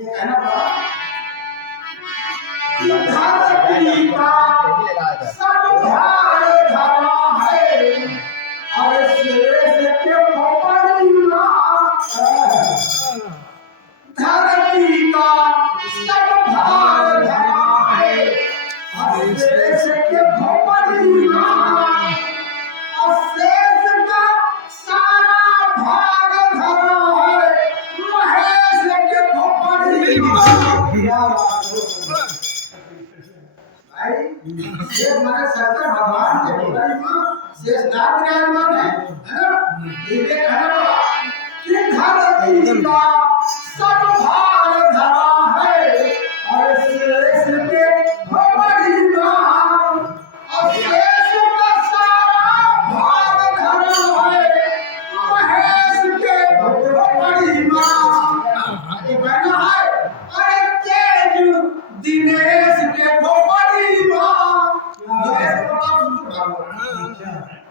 ये कहना पड़ा कि धरती का सब भार धरा है और शेष के पपड़िया धरती का सब भार धरा है और शेष के पपड़िया और शेष का सारा भाग धरा है महेश के पपड़िया भाई ये हमारे शंकर भगवान के भगवान में शेषनाग विराजमान है ना ये कहना पड़ा कि धरती का सब भार धरा है और शेष के भगवान और शेष का सारा भार धरा है महेश के भगवान ये कहना है अरे तेज दिनेश के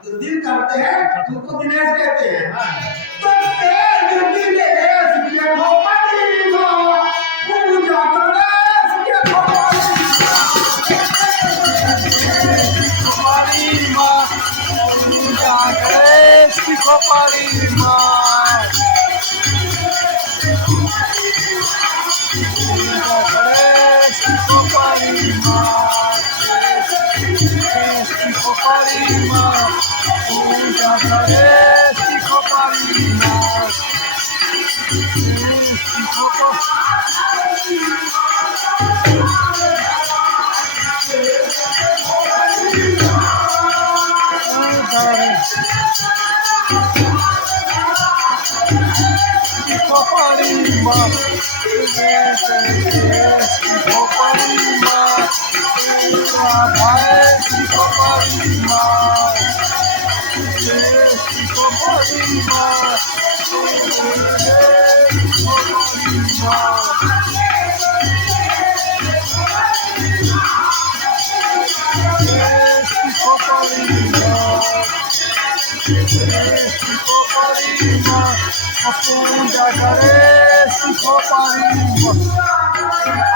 तो दिल करते हैं तुमको दिनेश कहते हैं तो तेज दिनेश के भोपड़ी मां पूजा गणेश के भोपाली माँ पूजा गणेश की भोपाली माँ पूजा गणेश की भोपाली माँ गणेश की भोपाली माँ पूजा गणेश की भोपाली माँ गणेश की भोपाली माँ गणेश की भोपाली माँ पूजा गणेश की भोपाली माँ गणेश की भोपाली माँ गणेश की भोपाली माँ गणेश की भोपाली माँ गणेश की भोपाली माँ पूजा गणेश की भोपाली माँ